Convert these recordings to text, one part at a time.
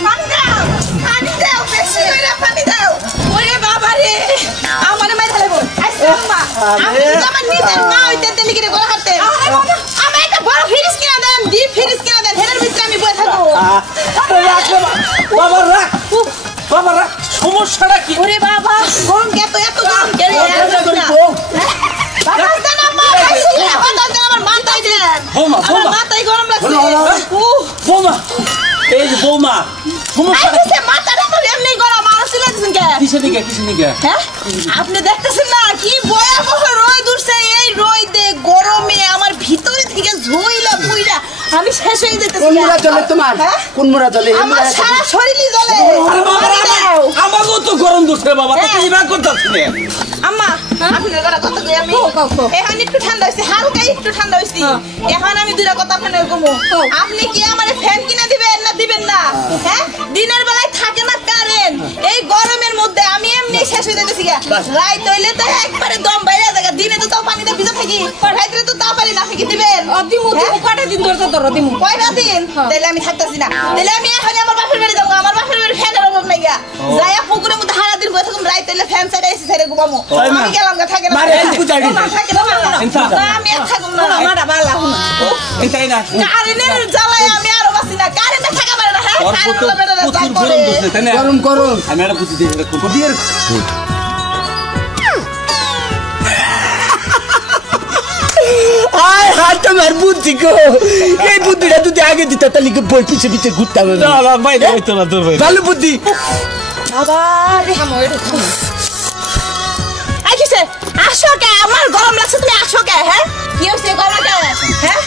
পানি দাও বেশি করে পানি দাও ওরে বাবা রে আমারে মাই ঢালে বল আম্মা আমি তো আমার নিজের মা হইতে তেলি করে গলা হাতে আমি একটা বড় ফ্রিজ কিনা দেন ডিপ ফ্রিজ কিনা দেন হেলের ভিতরে আমি বসে থাকবো রাখ বাবা রাখ সমস্যাটা কি ওরে বাবা গরম কে তো এত গরম কে রে বাবা দেন আম্মা খাইছি বাবা দেন আমার মাথায় দেন বৌমা মাথায় গরম লাগছে বৌমা এই যে বৌমা সমস্যাটা আইছে মাথাটা তো এমনি গরম আর সিলেছেন কে কিসে নিকে হ্যাঁ আপনি দেখতেছেন না কি ভয়াবহ রোদ উঠছে এই রোদে গরমে আমার ভিতরে থেকে ঝইলা পুইরা আমি শেষ হয়ে যেতেছি কোন মুড়া চলে তোমার কোন মুড়া চলে আমার সারা শরীরই জ্বলে আরে বাবা আমাগো তো গরম দোষে বাবা তো কি না করতেছ না আম্মা আপনার কথা কই আমি এখন একটু ঠান্ডা হইছে হালকা একটু ঠান্ডা হইছে এখন আমি দুইটা কথা আপনাদের কমু আপনি কি আমারে ফ্যান কিনে দিবেন না দিবেন না হ্যাঁ দিনের বেলায় থাকে না কারেন্ট এই গরমের মধ্যে আমি এমনি শেষ হয়ে যাইতেছি রাত হইলে তো একবারে দম বাইরে যায় দিনে তো তাও পানিতে ভিজে থাকি রাতে তো তাও পানি না থাকি দিবেন দিমু কয়টা দিন ধরে তো দিমু কয়টা দিন তাইলে আমি থাকতাছি না তাইলে আমি এখন আমার বাপের বাড়ি যাব আমার বাপের বাড়ি ফ্যানের অভাব নাই গা যায়া পুকুরের মধ্যে হারা দিন বসে থাকুম রাত হইলে ফ্যান সাইডে এসে সাইডে ঘুমামু আমি গেলাম না থাকে না মারে বুঝাইদি থাকে না আমি আর থাকুম না আমারটা ভালো লাগুম না এটাই না কারেন্টের জ্বালায় আমি আর বাসি না কারেন্টে থাকা পারে না হ্যাঁ গরম আমি একটা বুদ্ধি দিয়ে আয় হাত তোমার বুদ্ধি গো এই বুদ্ধিটা যদি আগে দিতা তাহলে বই পিছে পিছে ঘুরতাম না ভাই হইতো না তোর ভাই ভালো বুদ্ধি আবার আইছে আসো কে আমার গরম লাগছে তুমি আসো কে হ্যাঁ কি হইছে গরম কে হ্যাঁ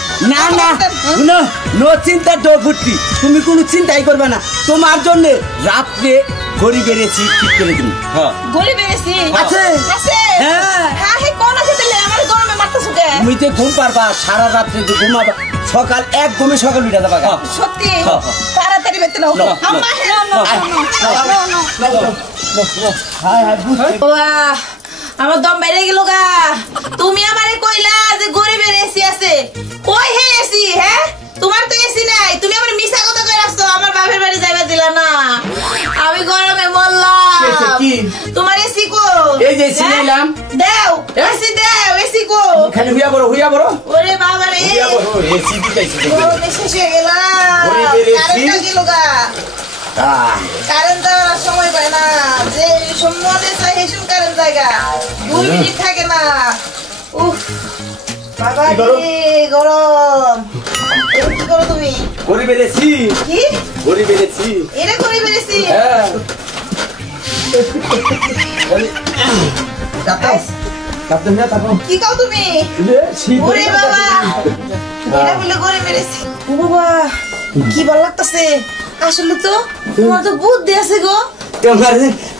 না নো চিন্তা ডো বুদ্ধি তুমি কোনো চিন্তাই করবে না তোমার জন্য রাতে গড়ি বেরেছি ঠিক করে দিন হ্যাঁ গলি বেরেছি আছে হ্যাঁ হ্যাঁ হে কোন আছে তাহলে আমার গরমে মারতেছো কে তুমি তো ঘুম পারবা সারা রাত্রে যে ঘুমাবা সকাল এক ঘুমে সকাল উঠে যাবা সত্যি তাড়াতাড়ি বেতে নাও আম্মা হায় হায় বুদ্ধি বাহ আমার দম বেড়ে গেল গা তুমি আমারে কইলা যে গরিবের এসি আছে কই হে এসি হ্যাঁ তোমার তো এসি নাই তুমি আমার মিছা কথা কই রাখছো আমার বাপের বাড়ি যাইবা দিলা না আমি গরমে মরলাম কি তোমার এসি কো এই যে এসি নিলাম দাও এসি কো খালি হুইয়া বড় ওরে বাবা রে হুইয়া বড় এসি দিতেছি গরমে শেষ হয়ে গেলাম গরিবের এসি? কারেন্টটা গেল গা কারেন্ট দেওয়ার সময় পায় না যে সম্মানে চাই হেসুন কারেন্ট জায়গা 2 মিনিট থাকে না উফ বাবা রে গরম কি করো তুমি গড়ি বেরেছি কি গড়ি বেরেছি এটা করে বেরেছি হ্যাঁ কাপড় না তারপর কি কাও তুমি ওরে বাবা এটা বলে করে বেরেছি ও বাবা কি ভালো লাগতেছে আসলে তো তোমার তো বুদ্ধি আছে গো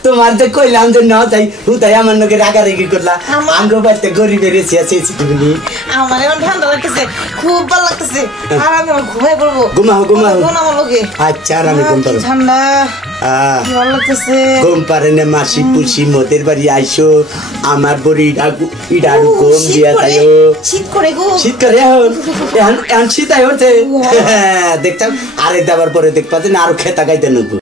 তোমার তো কইলাম যে না তাই হুতাই আমার নাকি রাগারাগি করলা আঙ্গ বাড়িতে গরিবের এসে আছে তুমি আমার এখন ঠান্ডা লাগতেছে খুব ভালো লাগতেছে আর আমি ঘুমাই পড়বো ঘুমাও লোকে আচ্ছা আর আমি ঘুম পারবো ঠান্ডা কি ভালো লাগতেছে ঘুম পারে না মাসি পুষি মোদের বাড়ি আইসো আমার বড়ি ইডাড়ু ঘুম দিয়া তাইও শীত করে গো শীত করে এখন শীত আই হচ্ছে দেখতাম আরে দেওয়ার পরে দেখবা যে না আরো খেতা গাইতে নেবো